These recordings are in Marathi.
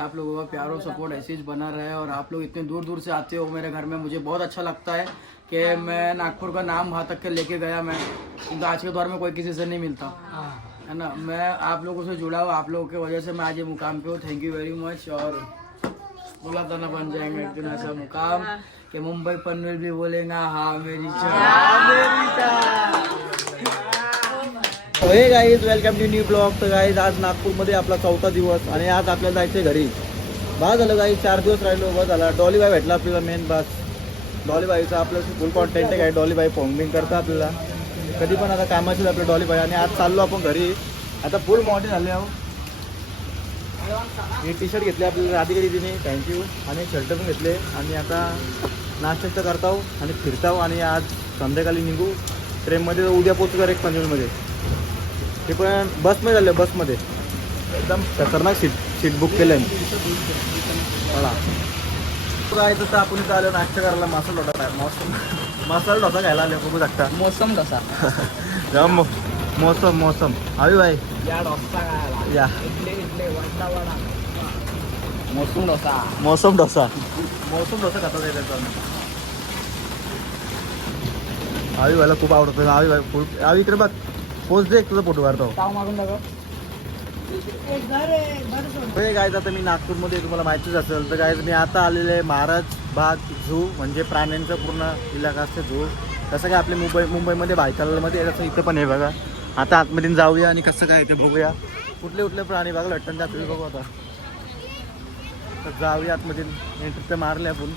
आप लोगों का प्यार और सपोर्ट ऐसे ही बना रहे और आप लोग इतने दूर दूर से आते हो मेरे घर में मुझे बहुत अच्छा लगता है कि मैं नागपुर का नाम वहाँ तक के लेके गया मैं। क्योंकि आज के दौर में कोई किसी से नहीं मिलता। है। ना? मैं आप लोगों से जुड़ा हूँ आप लोगों की वजह से मैं आज ये मुकाम पे हूँ। थैंक यू वेरी मच और बोला था ना बन जाएँगे एक दिन ऐसा मुकाम कि मुंबई पनवेल भी बोलेगा हाँ मेरी hey guys welcome to new blog तर गाईज आज नागपूरमध्ये आपला चौथा दिवस आणि आज आपल्याला जायचं घरी. बा झालं गाईज चार दिवस राहिलो बस झाला. डॉलीबाई भेटला आपल्याला मेन बस. डॉलीबाईचा आपलं फुल कॉन्टेंट आहे डॉलीबाई डॉली फॉर्मिंग करता आपल्याला. कधी पण आता कामाचीच आपलं डॉलीबाई. आणि आज चाललो आपण घरी. आता फुल मोठे झाले आहो हे. टी शर्ट घेतले आपल्याला राधिका दिदीने. थँक्यू आणि शर्ट पण घेतले. आणि आता नाश्ता करताव आणि फिरताव आणि आज संध्याकाळी निघू. ट्रेनमध्ये उद्या पोचू एक पनवेलमध्ये ते पण बसमध्ये झालं बसमध्ये एकदम खतरनाक सीट सीट बुक केलं मला काय तसं आपण इथं आलो नाश्ता करायला मसाला डोसा मौसम मसाला डोसा खायला आलो बघू शकता. मोसम कसा जाम मो- मौसम मौसम. अभि भाई. या डोसा मोसम डोसा. मौसम डोसा. मौसम डोसा खाता त्याचा आवी भाईला खूप आवडतो. आवी भाई फुल आवी इकडे बघ. पोच दे तुझा मागून दाखव हे गायज आता मी नागपूरमध्ये तुम्हाला माहितीच असेल. तर गायज मी आता आलेले आहे महाराज बाग झू म्हणजे प्राण्यांचा पूर्ण इलाका असते झू. कसं काय आपल्या मुंबई मुंबईमध्ये भायखलामध्ये तसं इथं पण आहे बघा. आता आतमध्ये जाऊया आणि कसं काय ते बघूया. कुठले कुठले प्राणी बघा लट्टन जात बघू आता. तर जाऊया आतमध्ये एंट्री तर मारले आपण.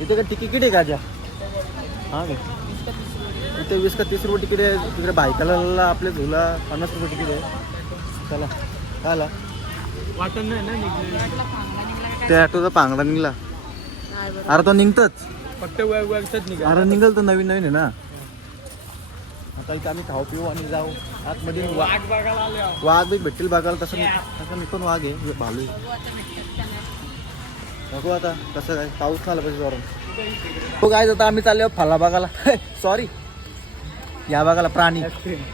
इथे काय तिकीट आहे का ज्या? हां काय? इथे वीस का तीस रुपये तिकीट आहे. तिकडे भायखलाला आपल्या झूला पन्नास रुपये तिकीट आहे. चला काय आला वाटण नाही ना निघले? त्या ऑटोचा पांगडा निघला. अरे तो निघतच. फक्त अरे निघल तर नवीन नवीन आहे ना. आता इथं आम्ही खाऊ पिऊ आणि जाऊ. आतमध्ये. वाघ बी भेटतील बघायला तसं तसं मी पण वाघ आहे. भालू. बघू आता कसं काय? पाऊस आला पाहिजे जोरात. हो काय आता आम्ही चाललो फला बघायला सॉरी या बघायला प्राणी.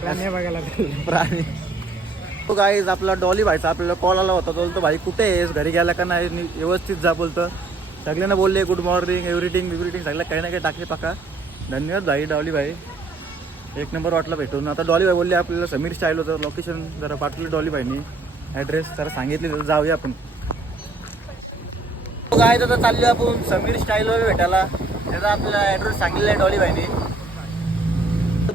प्राणी बघायला प्राणी. तो गाईज आपला डॉली भाईचा आपल्याला कॉल आला होता. तो बोलतो भाई कुठे आहेस? घरी गेला का नाही? व्यवस्थित जा बोलतं. सगळ्यांना बोलले गुड मॉर्निंग एव्हरीथिंग एव्हरीथिंग सगळ्या काही ना काही टाकले पाका. धन्यवाद भाई डॉली भाई. एक नंबर वाटला भेटून. आता डॉली भाई बोलले आपल्याला समीर स्टाईल होतं. लोकेशन जरा पाठवलं डॉली भाईनी. ॲड्रेस जरा सांगितले तर जाऊया आपण. काय आता चाललो आपण समीर स्टाईलवर भेटायला. त्याचा आपल्याला ॲड्रेस सांगितलं आहे डॉली भाईनी.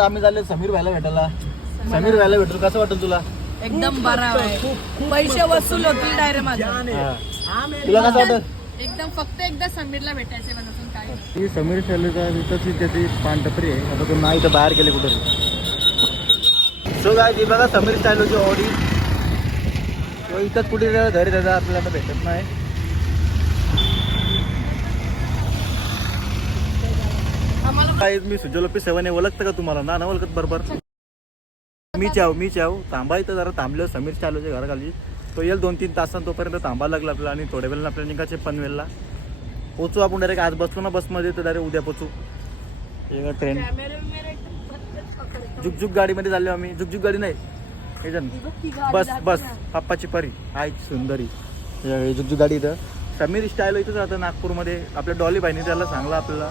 आता आम्ही चालले समीर भाईला भेटायला. समीर भाईला भेटू कसं वाटेल तुला? एकदम बरा पैसे वसूल होतील डायरेक्ट माझा. हा. तुला कसं वाटत एकदम फक्त एकदा समीरला भेटायचे मला अजून काय. ती समीर शैलेचा तिथंच त्याची पानटपरी आहे. आता तो नाही इथं बाहेर गेले कुठे. सो काय ती बघा समीर स्टाईलची ऑडी. तो इथंच कुठे घरी त्याचा आपल्याला भेटत नाही. काय मी सुजलोपी सेवन ओळखतं का तुम्हाला? ना ना ओळखत बरोबर? मी चाव मी चाव. थांबा इथं जरा थांबलो. समीर स्टाईलच्या घराखाली. तो येईल दोन तीन तासांत तोपर्यंत थांबा लागला आपल्याला आणि थोड्या वेळानं आपल्याला निघायचे पनवेलला पोचू आपण डायरेक्ट आज बसलो ना बसमध्ये तर डायरेक्ट उद्या पोचू. ट्रेन. जुगजुग गाडीमध्ये चाललो आम्ही. जुगजुग गाडी नाही. बस बस. पप्पाची परी. आय सुंदरी. जुगजुग गाडी इथं. समीर स्टाईल इथंच राहतं नागपूरमध्ये. आपल्या डॉली बाईने त्याला सांगला आपल्याला.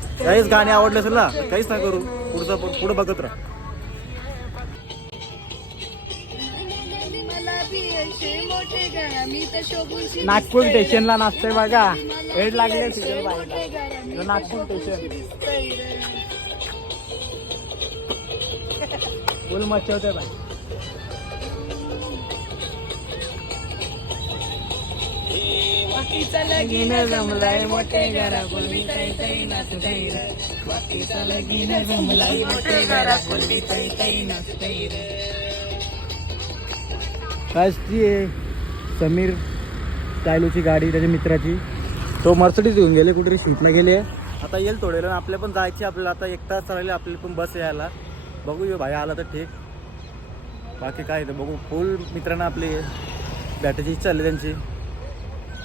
काहीच गाणे आवडले असेल ना काहीच नाही करू. पुढचं पुढे बघत राहा. नागपूर स्टेशनला नाचतोय बघा. हेड लागले नागपूर स्टेशन. फुल मचवते बाई. बाकीचं लगीन जमलंय मोठे घरा बोलवी तै तै नाचतंय रे. बाकीचं लगीन जमलंय मोठे घरा बोलवी तै तै नाचतंय रे. काय ती आहे समीर स्टायलोची गाडी त्याच्या मित्राची. तो मर्सडीज घेऊन गेले कुठे शूटला गेले. आता येईल थोडे वेळ आपल्या पण जायचे आपल्याला. आता एक तास राहिले आपली पण बस यायला. बघू यो भाई आला तर ठीक. बाकी काय ते बघू. फुल मित्रांना आपली भेटायची इच्छा आली त्यांची.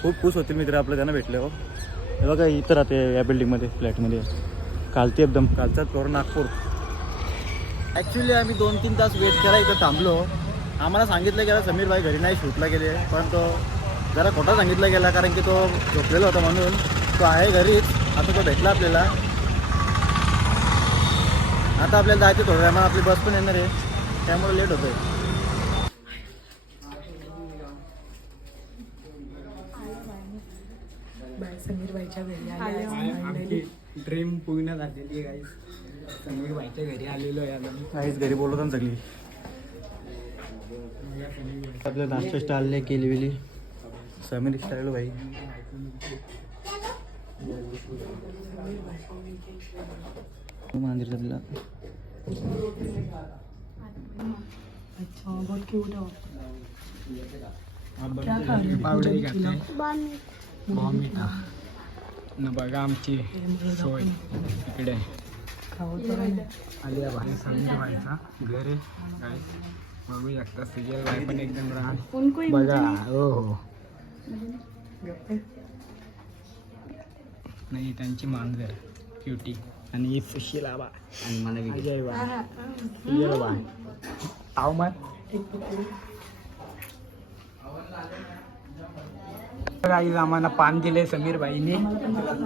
खूप खुश होतील मित्र आपलं त्यांना भेटले हो हे बघा इथं राहते या बिल्डिंगमध्ये फ्लॅटमध्ये कालते एकदम कालचा फ्लोर नागपूर. ॲक्च्युली आम्ही दोन तीन तास वेट केला इथं थांबलो. आम्हाला सांगितलं गेलं समीर भाई घरी नाही शूटला गेले. पण तो जरा खोटा सांगितला गेला कारण की तो झोपलेला होता म्हणून. तो आहे घरीच. आता तो भेटला आपल्याला. आता आपल्याला जायचं थोड्या वेळानं आपली बस पण येणार आहे. त्यामुळे लेट समीर भाईच्या घरी आले ड्रीम पूर्ण झालेली आहे समीर भाईच्या घरी आलेलो आहे आता काहीच घरी बोलवतो ना सगळी. आपल्या नाश्ता स्टाईल केली वेली समीर स्टाईल भाई. मंदिर आपल्याला अच्छा बहुत क्यूट है आपण क्या खा रहे हो? पावडर पूजन घातले. केलं. न बघा आमची सोय इकडे. आलिया भाई समीर भाईचा घर. काय बघू शकता सिरियल भाई पण एकदम राहण बघा हो हो. नाही त्यांची मांजर. क्युटी आणि ही सुशीला बा आणि मला अजय बा. सिरियल बा. मग. काही आम्हाला पान दिले समीर भाईने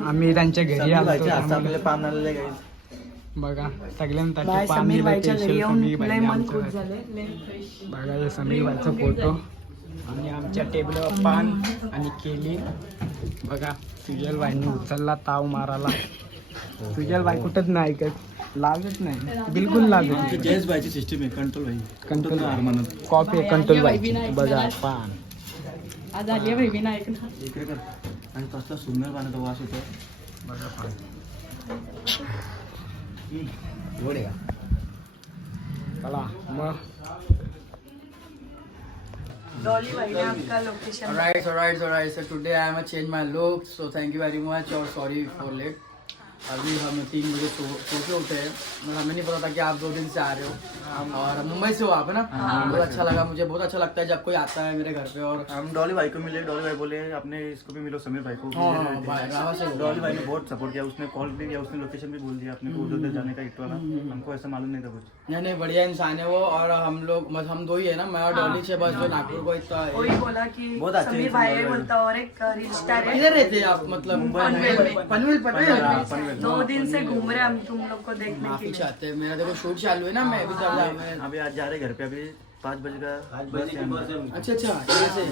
आम्ही त्यांच्या घरी आलो. पान आलेले बघा सगळ्यांसाठी पान समीर दिलं समीर बघा हे समीर भाईचा फोटो आणि आमच्या टेबलवर पान आणि केली. बघा सुजल भाईने उचलला ताव माराला सुजल भाई कुठंच नाही ऐकत. लागत नाही. बिलकुल लागत नाही. जयेश भाईची सिस्टीम आहे कंट्रोल भाई. कंट्रोल कॉपी कंट्रोल व्हायची बघा पान. आज आली आहे विनायक ना इकडे कर आणि तसला सुंदर पाण्याचा वास येतो बघा पान चला मग डॉली भाई ने आपका location Alright, alright, alright. So today I am change my look. So thank you very much और sorry for late. अभी हम तीन बजे सो सो के उठे हैं। मतलब हमें नहीं पता था कि आप दो दिन से आ रहे हो। और मुंबई से हो आप है ना? बहुत अच्छा लगा मुझे बहुत अच्छा लगता है जब कोई आता है मेरे घर पे और हम डॉली भाई को मिले डॉली भाई बोले अपने इसको भी मिलो समीर भाई को हाँ, से डॉली भाई ने बहुत सपोर्ट किया उसने कॉल भी किया उसने लोकेशन भी बोल दिया अपने को उधर जाने का इट वाला हमको ऐसा मालूम नहीं था कुछ। नहीं नहीं बढ़िया इंसान है वो और हम लोग बस हम दो ही है ना मैं और डॉली से बस जो नागपुर को इतना बोला कि बहुत अच्छे भाई बोलता और एक है। रहते हैं आप मतलब पनवेल में। दो दिन से घूम रहे हम तुम लोग को देखने के लिए। चाहते हैं मेरा देखो शूट चालू है ना मैं भी चल अभी आज जा रहे घर पे अभी पाँच बजे का है। अच्छा अच्छा ऐसे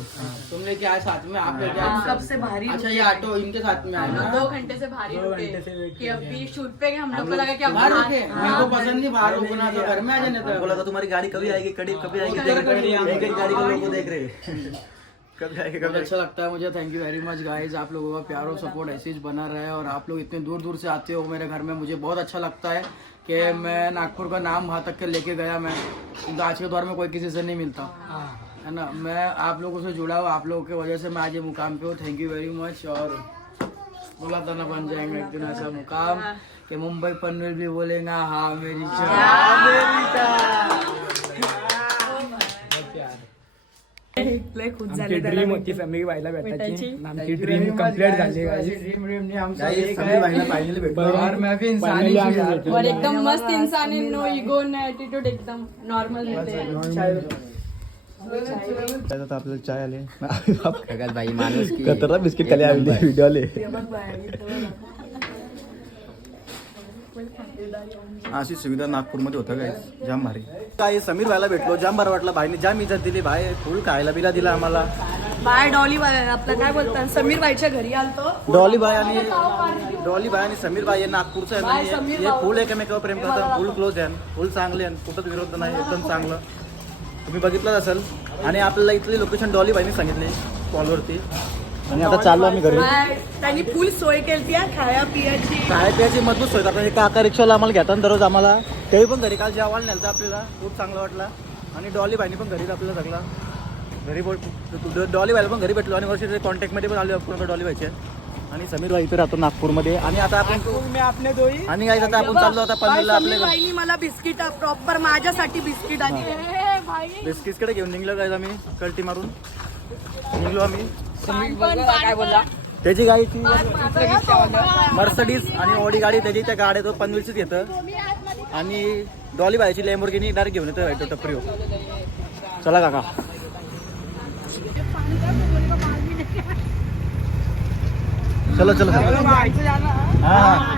तुम लेके आए साथ में? आप लेके हम आए कब से भारी अच्छा ये ऑटो इनके साथ में आए ना दो घंटे से भारी रुके कि अभी शूट पे हम लोग को लगा कि बाहर रुके मेरे को पसंद नहीं बाहर रुकना तो घर में आ जाने था लगा तुम्हारी गाड़ी कभी आएगी कड़ी कभी आएगी देख रहे गाड़ी को को देख रहे बहुत अच्छा लगता है मुझे thank you very much guys आप लोगों का प्यार और सपोर्ट ऐसे ही बना रहे और आप लोग इतने दूर दूर से आते हो मेरे घर में मुझे बहुत अच्छा लगता है कि मैं नागपुर का नाम वहाँ तक के लेके गया मैं। क्योंकि आज के दौर में कोई किसी से नहीं मिलता। है। ना? मैं आप लोगों से जुड़ा हुआ आप लोगों की वजह से मैं आज ये मुकाम पे हूँ थैंक यू वेरी मच और बोला था ना बन जाएँगे एक दिन ऐसा मुकाम कि मुंबई पनवेल भी बोलेगा हाँ मेरी लय खुश झाले ड्रीम होती समीर भेटायची. आमची ड्रीम कंप्लीट झाली guys. समीर भाईला फायनली भेटलो और मैं भी इंसान ही Finally हूँ आम्ही यार। भेटलो. और एकदम मस्त इंसान है नो ईगो नो एटीट्यूड एकदम नॉर्मल हैं आपल्याला चाय आले. भाई मानुस की. कतरा बिस्किट खाली आले व्हिडिओ आले अशी सुविधा नागपूरमध्ये होतं काय जाम भारी. काय समीर भाईला भेटलो. जाम बरं वाटलं भाईने. जाम इज्जत दिली भाई. फुल खायला बिला दिला आम्हाला. बाय डॉली भाई आपलं काय बोलतात? समीर भाईच्या घरी आलतो. डॉली भाई आणि डॉली भाई आणि समीर भाई हे नागपूरचं आहे बाय, हे-. फुल एकमेकावर प्रेम करतात फुल क्लोज आहे फुल चांगले आहे कुठंच विरोध नाही एकदम चांगलं. तुम्ही बघितलंच असेल. आणि आपल्याला इथली लोकेशन डॉली भाईने सांगितली कॉलवरती आणि आता चाललो आम्ही घरी. त्यांनी फुल सोय केली खाया पियाची. काय प्यायची मजबूत सोय. करतात हे काका रिक्षाला आम्हाला घेतात दररोज आम्हाला. तेही पण घरी. काल जेवायला नेलं आपल्याला. खूप चांगलं वाटलं. आणि डॉली भाईनी पण घरीच आपल्याला सगळं. घरी बोल डॉली भाईला पण घरी भेटलो. आणि वर्षी कॉन्टॅक्टमध्ये पण आलो आपण डॉली भाईचे आणि समीर भाई इथे राहतो नागपूरमध्ये. आणि आता आपण आपले दोही आणि काय आता आपण चाललो आता पनवेलला बाईनी मला बिस्किट प्रॉपर माझ्यासाठी बिस्किट आणि बिस्किट्सकडे घेऊन निघलो काय आम्ही. कल्टी मारून. निघलो आम्ही. काय बोलला. त्याची गाडी ती मर्सडीज आणि ओडी गाडी त्याची त्या गाड्या तो पनवेलचीच येतं आणि डॉली बायची लेंबोर्गिनी डायरेक्ट घेऊन येतो भेटतो टपरी चला काका. चलो चलो हां हां.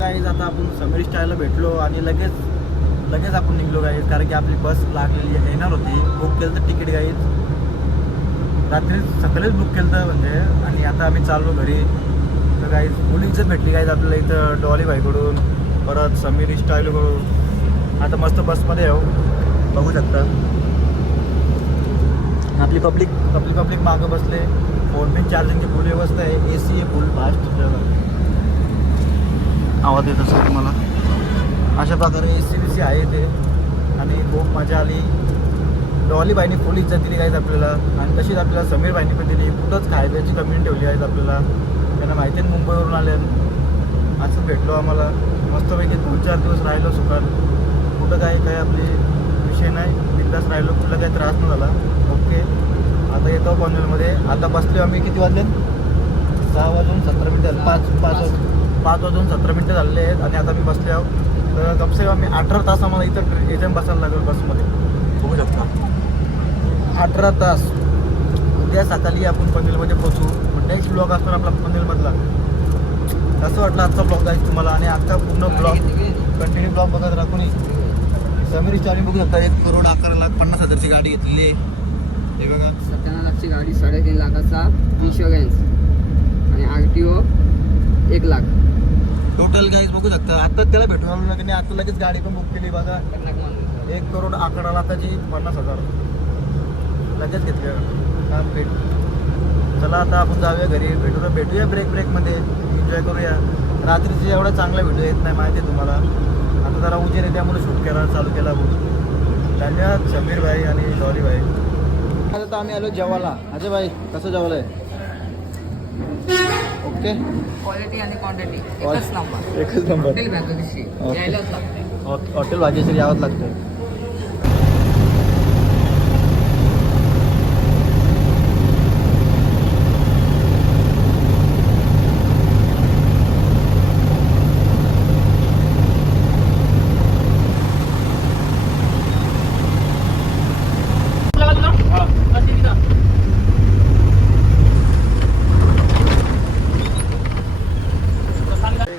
गाईज आता आपण समीर स्टायला भेटलो आणि लगेच लगेच आपण निघलो गाईज कारण की आपली बस लागलेली येणार होती. बुक केलं तर तिकीट गाईज रात्री सकाळीच बुक केलं तर म्हणजे आणि आता आम्ही चाललो घरी. तर काही मुलीच भेटली गाईज आपल्याला इथं डॉली भाईकडून. परत समीर स्टाईलकडून आता मस्त बसमध्ये येऊ हो. बघू शकता. आपली पब्लिक आपली पब्लिक मागं बसले. फोन बिन चार्जिंगची फुल व्यवस्था आहे. ए सी आहे फुल फास्ट आवाज येत असेल तुम्हाला. अशा प्रकारे ए सी बी सी आहे ते आणि खूप मजा आली. डॉली बाईनी फुल इज्जत दिली आहेत आपल्याला. आणि तशीच आपल्याला समीर बाईनी पण दिली. कुठंच खायप्याची कमी ठेवली आहेत आपल्याला. त्यांना माहिती आहे मुंबईवरून आल्या असं भेटलो आम्हाला. मस्तपैकी दोन चार दिवस राहिलो सुखात. कुठं काही काही आपली विषय नाही. बिंदास राहिलो. कुठला काही त्रास नाही झाला. ओके आता येतो पनवेलमध्ये आता बसलो आम्ही. किती वाजले? सहा वाजून सतरा मिनटं झाले. पाच पाच वाजून पाच वाजून सतरा मिनटं झालेले आहेत आणि आता मी बसले आहोत. तर कमसे कम आम्ही अठरा तास आम्हाला इथं याच्यात बसायला लागेल बसमध्ये. बघू शकता. अठरा तास. उद्या सकाळी आपण पनवेलमध्ये पोचू नेक्स्ट ब्लॉग असणार आपला पनवेलमधला. कसं वाटलं आजचा ब्लॉग जायचं तुम्हाला? आणि आता पूर्ण ब्लॉग कंटिन्यू ब्लॉग बघत राखून समीर स्टालिंग बघू शकता एक करोड अकरा लाख पन्नास हजारची गाडी घेतलेली आहे. हे बघा. सत्त्याण्णव लाखची गाडी साडेतीन लाखाचा इन्शुरन्स आणि आर टी ओ एक लाख. टोटल गाईज बघू शकता. आता त्याला भेटून आलो नाही? आता लगेच गाडी पण बुक केली बघा. एक करोड अकरा लाखाची पन्नास हजार. लगेच घेतले काम भेट चला आता आपण जाऊया घरी. भेटूया भेटूया ब्रेक ब्रेकमध्ये एन्जॉय करूया. रात्रीची एवढा चांगला व्हिडिओ येत नाही माहिती आहे तुम्हाला. आता जरा उजेर आहे त्यामुळे शूट केला चालू केला धन्यवाद समीर भाई आणि डॉली भाई. आता आम्ही आलो जेवायला. अजय भाई कसं जेवायला आहे ओके क्वालिटी आणि क्वांटिटी एकच नंबर एकच नंबर हॉटेल बँकेशी ओके. यायलाच लागते हॉ- हॉटेल भाग्यश्री यावंच लागतं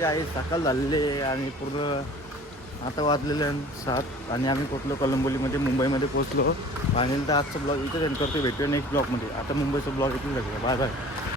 आहे सकाळ झालेली आणि पूर्ण आता वाजलेले आहे सात आणि आम्ही पोचलो कलंबोलीमध्ये मुंबईमध्ये पोचलो फायनल तर आजचा ब्लॉग इथेच एंड करतो भेटतो नेक्स्ट ब्लॉगमध्ये. आता मुंबईचा ब्लॉग इथून झाला बाय बाय